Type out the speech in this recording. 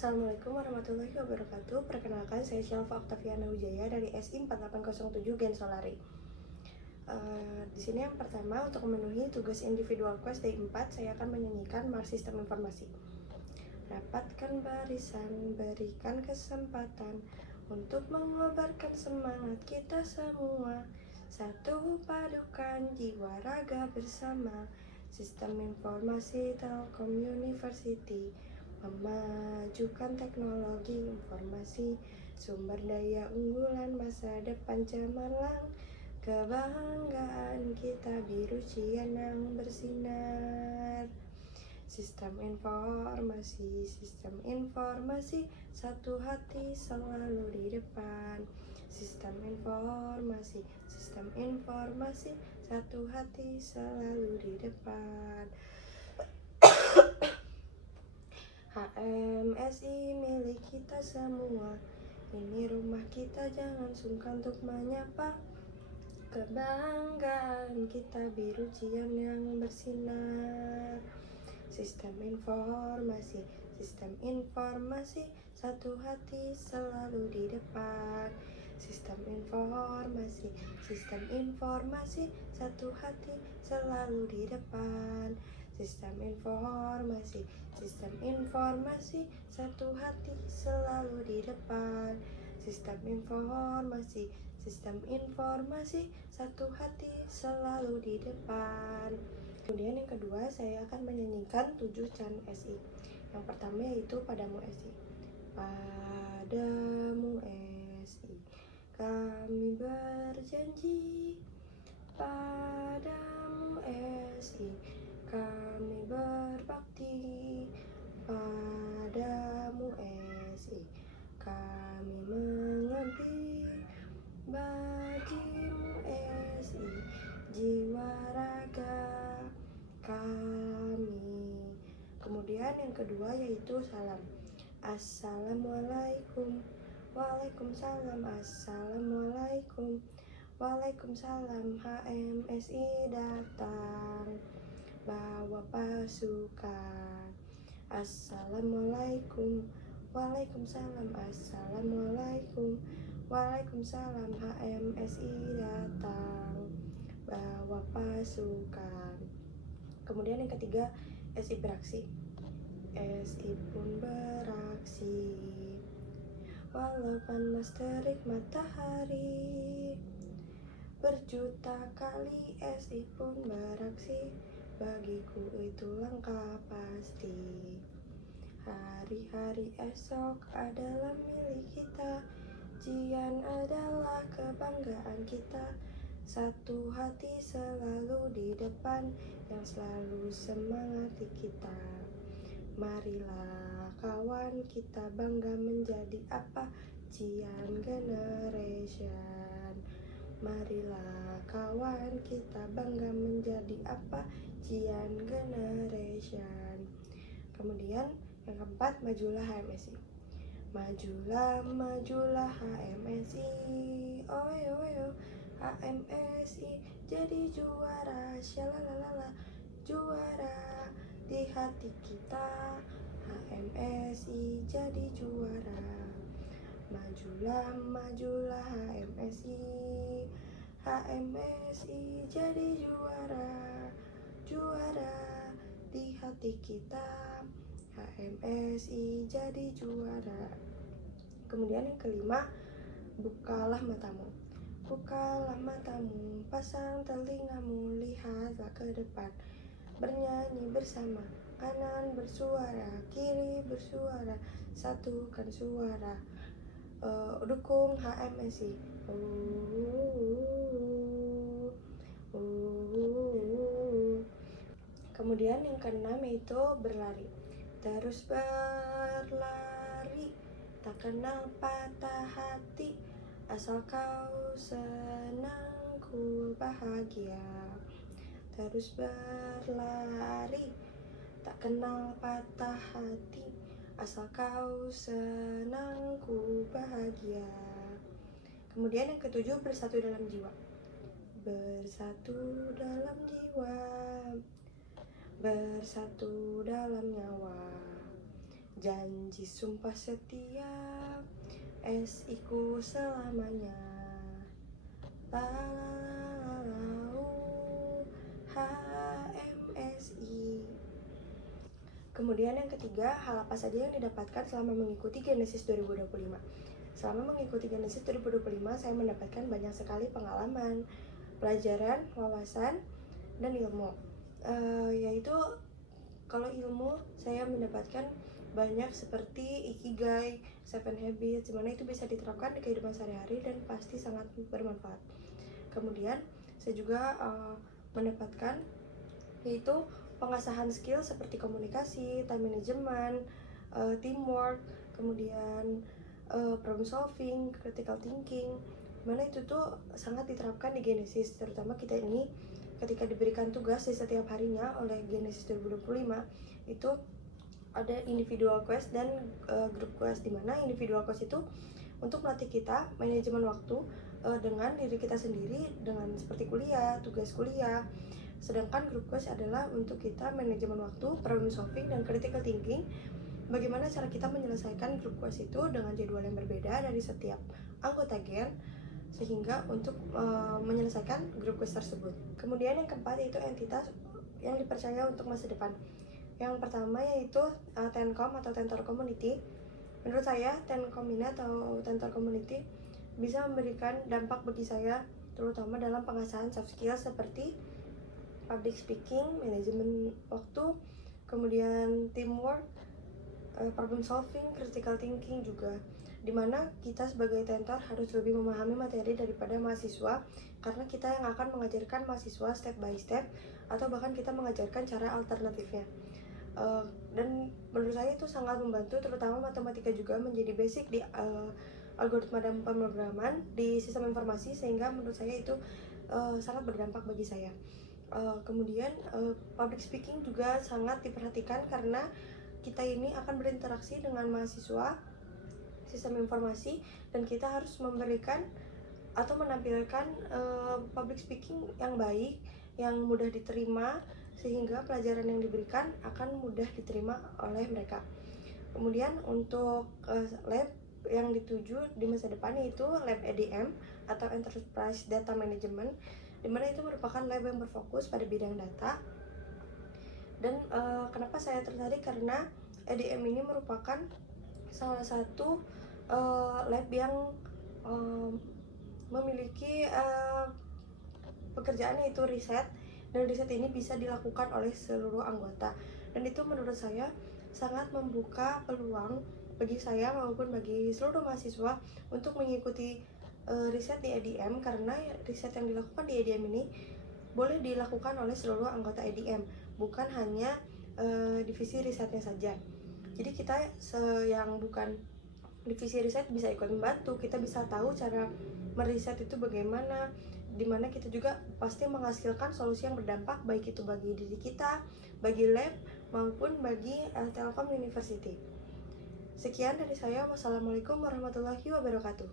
Assalamualaikum warahmatullahi wabarakatuh. Perkenalkan, saya Shelfa Octaviana Wijaya dari SI 4807 Gen Solari. Di sini yang pertama, untuk memenuhi tugas individual quest day 4, saya akan menyanyikan Mars Sistem Informasi. Rapatkan barisan, berikan kesempatan untuk mengobarkan semangat kita semua. Satu, padukan jiwa raga bersama. Sistem Informasi Telkom University memajukan teknologi informasi, sumber daya unggulan, masa depan cemerlang. Kebanggaan kita biru cienang bersinar. Sistem informasi, satu hati selalu di depan. Sistem informasi, satu hati selalu di depan. HMSI milik kita semua, ini rumah kita, jangan sungkan untuk menyapa. Kebanggaan kita biru cian yang bersinar. Sistem informasi, satu hati selalu di depan. Sistem informasi, satu hati selalu di depan. Sistem informasi, satu hati selalu di depan. Sistem informasi, satu hati selalu di depan. Kemudian yang kedua, saya akan menyanyikan 7 Chan SI. Yang pertama yaitu Padamu SI. Padamu SI, kami berjanji. Padamu SI, kami berbakti. Padamu SI, kami mengabdi. Bagimu SI, jiwa raga kami. Kemudian yang kedua yaitu salam. Assalamualaikum, waalaikumsalam, assalamualaikum, waalaikumsalam. HMSI datang bawa pasukan. Assalamualaikum, waalaikumsalam, assalamualaikum, waalaikumsalam. HMSI datang bawa pasukan. Kemudian yang ketiga, SI beraksi. SI pun beraksi, walau panas terik matahari. Berjuta kali SI pun beraksi, bagiku itu langkah pasti. Hari-hari esok adalah milik kita, Jian adalah kebanggaan kita. Satu hati selalu di depan, yang selalu semangati kita. Marilah kawan, kita bangga menjadi apa? Jian Generation. Marilah kawan, kita bangga menjadi apa? Jian Generation. Kemudian yang keempat, majulah HMSI. Majulah, majulah HMSI, oi oi oi. HMSI jadi juara, shalalalala, juara di hati kita. HMSI jadi juara. Majulah, majulah HMSI, HMSI jadi juara, juara di hati kita. HMSI jadi juara. Kemudian yang kelima, bukalah matamu. Bukalah matamu, pasang telingamu, lihatlah ke depan. Bernyanyi bersama, kanan bersuara, kiri bersuara, satukan suara. Dukung HMSI. Kemudian yang keenam yaitu berlari. Terus berlari, tak kenal patah hati, asal kau senang ku bahagia. Terus berlari, tak kenal patah hati, asal kau senang ku bahagia. Kemudian yang ketujuh, bersatu dalam jiwa. Bersatu dalam jiwa, bersatu dalam nyawa. janji sumpah setia, SI ku selamanya. La la la la la HMSI. Kemudian yang ketiga, hal apa saja yang didapatkan selama mengikuti Genesis 2025? Selama mengikuti Genesis 2025, saya mendapatkan banyak sekali pengalaman, pelajaran, wawasan, dan ilmu. Yaitu kalau ilmu saya mendapatkan banyak seperti Ikigai, 7 Habits, dimana itu bisa diterapkan di kehidupan sehari-hari dan pasti sangat bermanfaat. Kemudian saya juga mendapatkan yaitu pengasahan skill seperti komunikasi, time management, teamwork, kemudian problem solving, critical thinking, mana itu tuh sangat diterapkan di Genesis. Terutama kita ini ketika diberikan tugas di setiap harinya oleh Genesis 2025 itu ada individual quest dan group quest, dimana individual quest itu untuk melatih kita manajemen waktu dengan diri kita sendiri, dengan seperti kuliah, tugas kuliah. Sedangkan group quest adalah untuk kita manajemen waktu, problem solving, dan critical thinking. Bagaimana cara kita menyelesaikan group quest itu dengan jadwal yang berbeda dari setiap anggota gen, sehingga untuk menyelesaikan group quest tersebut. Kemudian yang keempat yaitu entitas yang dipercaya untuk masa depan. Yang pertama yaitu Tenkom atau Tentor Community. Menurut saya Tenkom ini atau Tentor Community bisa memberikan dampak bagi saya, terutama dalam pengasahan soft skill seperti public speaking, manajemen waktu, kemudian teamwork, problem solving, critical thinking juga, dimana kita sebagai tentor harus lebih memahami materi daripada mahasiswa, karena kita yang akan mengajarkan mahasiswa step by step atau bahkan kita mengajarkan cara alternatifnya. Dan menurut saya itu sangat membantu, terutama matematika juga menjadi basic di algoritma dan pemrograman di sistem informasi, sehingga menurut saya itu sangat berdampak bagi saya. Kemudian public speaking juga sangat diperhatikan karena kita ini akan berinteraksi dengan mahasiswa sistem informasi dan kita harus memberikan atau menampilkan public speaking yang baik, yang mudah diterima, sehingga pelajaran yang diberikan akan mudah diterima oleh mereka. Kemudian untuk lab yang dituju di masa depan yaitu lab EDM atau Enterprise Data Management, dimana itu merupakan lab yang berfokus pada bidang data. Dan kenapa saya tertarik, karena EDM ini merupakan salah satu lab yang memiliki pekerjaan yaitu riset, dan riset ini bisa dilakukan oleh seluruh anggota, dan itu menurut saya sangat membuka peluang bagi saya maupun bagi seluruh mahasiswa untuk mengikuti riset di EDM, karena riset yang dilakukan di EDM ini boleh dilakukan oleh seluruh anggota EDM, bukan hanya divisi risetnya saja. Jadi kita yang bukan divisi riset bisa ikut membantu, kita bisa tahu cara meriset itu bagaimana, dimana kita juga pasti menghasilkan solusi yang berdampak, baik itu bagi diri kita, bagi lab, maupun bagi Telkom University. Sekian dari saya, wassalamualaikum warahmatullahi wabarakatuh.